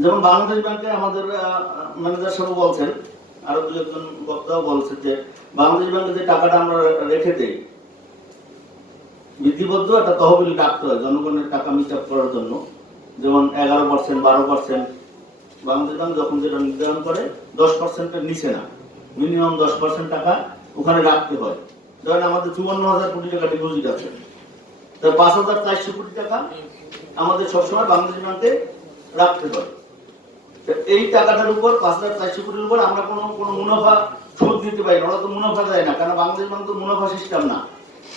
যেমন বাংলাদেশ ব্যাংকে আমাদের ম্যানেজার সাহেব বলছেন, আরও দু একজন বক্তাও বলছেন যে বাংলাদেশ ব্যাংকে যে টাকাটা আমরা রেখে দেই, বিধিবদ্ধ একটা তহবিল ডাকতে হয় জনগণের টাকা মিট করার জন্য। যেমন এগারো পার্সেন্ট বারো পার্সেন্ট বাংলাদেশ ব্যাংক যখন যেটা নির্ধারণ করে, দশ পার্সেন্টের নিচে না, মিনিমাম দশ পার্সেন্ট টাকা ওখানে রাখতে হয়। ধরেন আমাদের চুয়ান্ন হাজার কোটি টাকা ডিপোজিট আছে, তা পাঁচ হাজার চারশো কোটি টাকা আমাদের সবসময় বাংলাদেশ ব্যাংকে রাখতে হয়। এই টাকাটার উপর, পাঁচ হাজার চারশো কোটির উপর আমরা কোনো কোনো মুনাফা সুদ দিতে পারি ওরা তো মুনাফা দেয় না কারণ বাংলাদেশ ব্যাংক তো মুনাফা সিস্টেম না।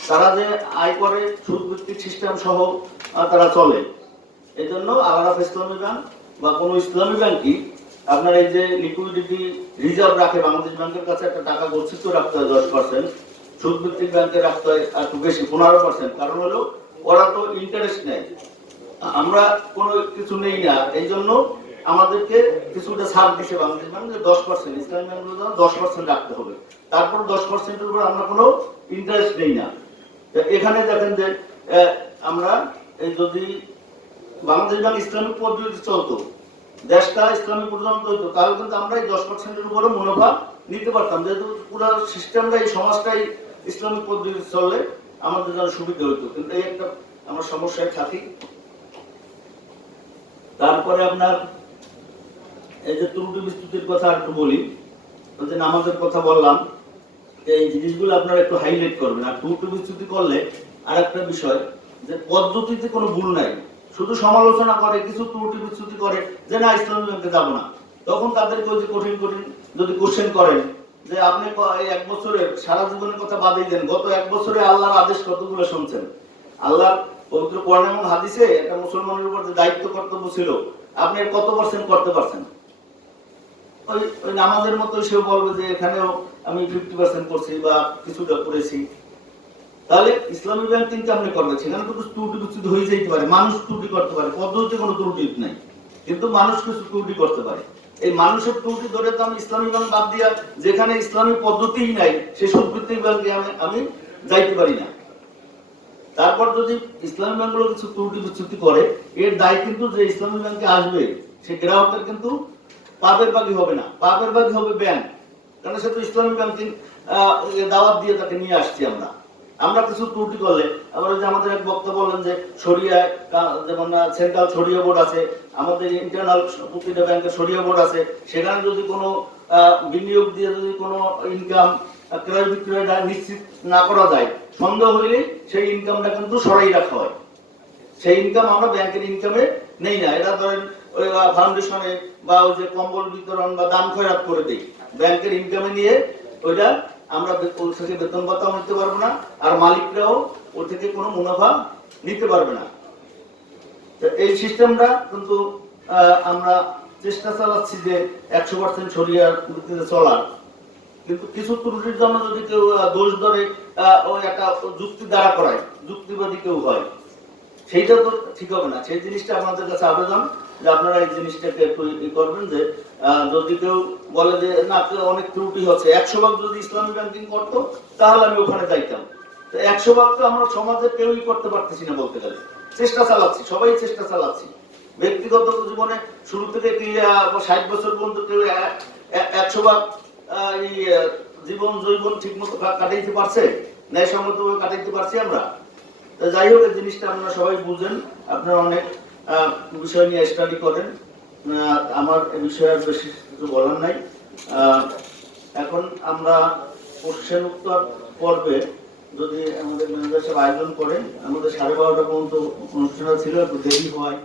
তারা যে আয় করে, সুদ ভিত্তিক সিস্টেম সহ তারা চলে। এই জন্য আলাদা ইসলামী ব্যাংক বা কোনো ইসলামী ব্যাংকই আপনার এই যে লিকুইডিটি রিজার্ভ রাখে, বাংলাদেশ ব্যাংকের কাছে একটা টাকা গচ্ছিত রাখতে হয় দশ পার্সেন্ট সুদ ভিত্তিক ব্যাংকে রাখতে হয় একটু বেশি, পনেরো পার্সেন্ট কারণ হলো, ওরা তো ইন্টারেস্ট নেয়। আমরা কোনো কিছু নেই না। এই জন্য আমাদেরকে কিছুটা ছাড় দিছে বাংলাদেশ ব্যাংক যে দশ পার্সেন্ট ইসলামী ব্যাংকগুলো দশ পার্সেন্ট রাখতে হবে। তারপর দশ পার্সেন্টের উপর আমরা কোনো ইন্টারেস্ট নেই না। এখানে দেখেন যে আমরা যদি বাংলাদেশ ব্যাংক ইসলামিক পদ্ধতিতে চলতো, দেশটা ইসলামিক পর্যন্ত হইতো তাহলে কিন্তু আমরা এই দশ পার্সেন্টের উপরে মুনাফা নিতে পারতাম। যেহেতু পুরো সিস্টেমটা এই সমাজটাই ইসলামিক পদ্ধতিতে চললে আমাদের জন্য সুবিধা হইতো কিন্তু এই একটা আমরা সমস্যায় থাকি। তারপরে আপনার এই যে ত্রুটি বিস্তৃতির কথা একটু বলি যে নামাজের কথা বললাম এই জিনিসগুলো আপনারা একটু হাইলাইট করবেন। আর ত্রুটি বিস্তৃতি করলে আর একটা বিষয়, যে পদ্ধতিতে কোনো ভুল নাই। শুধু সমালোচনা করে, কিছু ত্রুটি বিচ্যুতি করে, যে না, ইসলামী ব্যাংকে যাব না। তখন তাদেরকে ওই যে কঠিন কঠিন যদি কোশ্চেন করেন, যে আপনি এক বছরের সারা জীবনের কথা বাদই দেন, গত এক বছরে আল্লাহর আদেশ কতগুলো শুনছেন? আল্লাহর পবিত্র কোরআন এবং হাদিসে একটা মুসলমানের উপর যে দায়িত্ব কর্তব্য ছিল, আপনি কত পার্সেন্ট করতে পারছেন? নামাজের মতো সেও বলবে যে এখানেও আমি ফিফটি পার্সেন্ট করছি বা কিছুটা করেছি তাহলে ইসলামী ব্যাংক কিন্তু আপনি সেখানে তো কিছু ত্রুটি হয়ে যেতে পারে। মানুষ ত্রুটি করতে পারে। পদ্ধতিতে কোনো ত্রুটি কিন্তু মানুষ কিছু ত্রুটি করতে পারে। এই মানুষের ত্রুটি ধরে তো আমি ইসলামী ব্যাংক বাদ দিয়া যেখানে ইসলামী পদ্ধতিই নাই, সে সুদভিত্তিক ব্যাংকে আমি আমি যাইতে পারি না। তারপর যদি ইসলামী ব্যাংকগুলো কিছু ত্রুটি বিচ্যুতি করে, এর দায় কিন্তু যে ইসলামী ব্যাংকে আসবে, সে গ্রাহকের কিন্তু পাপের বাকি হবে না। পাপের বাকি হবে ব্যাংক। কারণ সে তো ইসলামী ব্যাংকিং দাওয়াত দিয়ে তাকে নিয়ে আসছি আমরা। আমরা কিছু ত্রুটি করলে, আবার যে আমাদের এক বক্তা বললেন যে সরিয়ায় যেমন সেন্ট্রাল সরিয়া বোর্ড আছে, আমাদের ইন্টারনাল প্রতিটা ব্যাংকের সরিয়া বোর্ড আছে, সেখানে যদি কোনো বিনিয়োগ দিয়ে যদি কোনো ইনকাম ক্রয় বিক্রয়টা নিশ্চিত না করা যায়, সন্দেহ হইলে সেই ইনকামটা কিন্তু সরাই রাখা হয়। সেই ইনকাম আমরা ব্যাংকের ইনকামে নেই না। এটা ধরেন ওই ফাউন্ডেশনে বা ওই যে কম্বল বিতরণ বা দান খয়রাত করে দিই। ব্যাংকের ইনকামে নিয়ে ওইটা আমরা ওর থেকে বেতন ভাতাও নিতে পারব না, আর মালিকরাও ওর থেকে কোনো মুনাফা নিতে পারবে না। এই সিস্টেমটা কিন্তু আমরা চেষ্টা চালাচ্ছি যে একশো পার্সেন্ট সরিয়ার চলার। কিন্তু কিছু ত্রুটির জন্য যদি কেউ দোষ ধরে ওই একটা যুক্তি দ্বারা করায়, যুক্তিবাদী কেউ হয়, সেইটা তো ঠিক হবে না। সেই জিনিসটা আপনাদের কাছে আবেদন। যে আপনারা এই জিনিসটাকে একটু ই করবেন যে যদি কেউ বলে যে, না অনেক ত্রুটি হচ্ছে, একশো ভাগ যদি ইসলামী ব্যাংকিং করতো, তাহলে আমি ওখানে যাইতাম। তো একশো ভাগ তো আমরা সমাজে কেউই করতে পারতেছি না বলতে গেলে। চেষ্টা চালাচ্ছি, সবাই চেষ্টা চালাচ্ছি। ব্যক্তিগত জীবনে শুরু থেকে ষাট বছর পর্যন্ত কেউ একশো ভাগ জীবন জৈবন ঠিক মতো কাটাইতে পারছে? ন্যায়সঙ্গত কাটাইতে পারছি আমরা? যাই হোক, এই জিনিসটা আপনারা সবাই বুঝেন। আপনারা অনেক বিষয় নিয়ে স্টাডি করেন। আমার এ বিষয়ে আর বেশি কিছু বলার নাই। এখন আমরা কোশ্চেন উত্তর পর্বে যদি আমাদের ম্যানেজার সাহেব আয়োজন করেন, আমাদের সাড়ে বারোটা পর্যন্ত অনুষ্ঠান ছিল, একটু দেরি হয়।